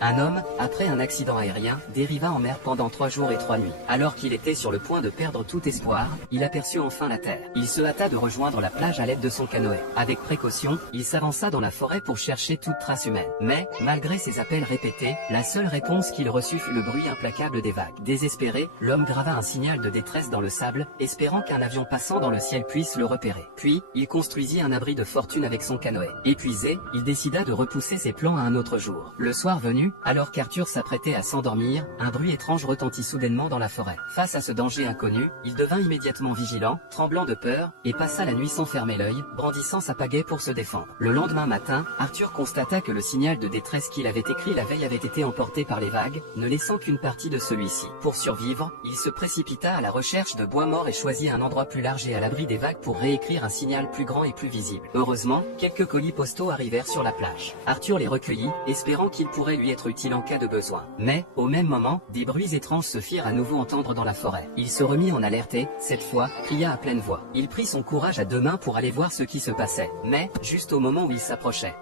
Un homme, après un accident aérien, dériva en mer pendant 3 jours et 3 nuits. Alors qu'il était sur le point de perdre tout espoir, il aperçut enfin la terre. Il se hâta de rejoindre la plage à l'aide de son canoë. Avec précaution, il s'avança dans la forêt pour chercher toute trace humaine. Mais, malgré ses appels répétés, la seule réponse qu'il reçut fut le bruit implacable des vagues. Désespéré, l'homme grava un signal de détresse dans le sable, espérant qu'un avion passant dans le ciel puisse le repérer. Puis, il construisit un abri de fortune avec son canoë. Épuisé, il décida de repousser ses plans à un autre jour. Le soir venu, alors qu'Arthur s'apprêtait à s'endormir, un bruit étrange retentit soudainement dans la forêt. Face à ce danger inconnu, il devint immédiatement vigilant, tremblant de peur, et passa la nuit sans fermer l'œil, brandissant sa pagaie pour se défendre. Le lendemain matin, Arthur constata que le signal de détresse qu'il avait écrit la veille avait été emporté par les vagues, ne laissant qu'une partie de celui-ci. Pour survivre, il se précipita à la recherche de bois mort et choisit un endroit plus large et à l'abri des vagues pour réécrire un signal plus grand et plus visible. Heureusement, quelques colis postaux arrivèrent sur la plage. Arthur les recueillit, espérant qu'ils pourraient lui être utiles en cas de besoin. Mais, au même moment, des bruits étranges se firent à nouveau entendre dans la forêt. Il se remit en alerte et, cette fois, cria à pleine voix. Il prit son courage à deux mains pour aller voir ce qui se passait. Mais, juste au moment où il s'approchait,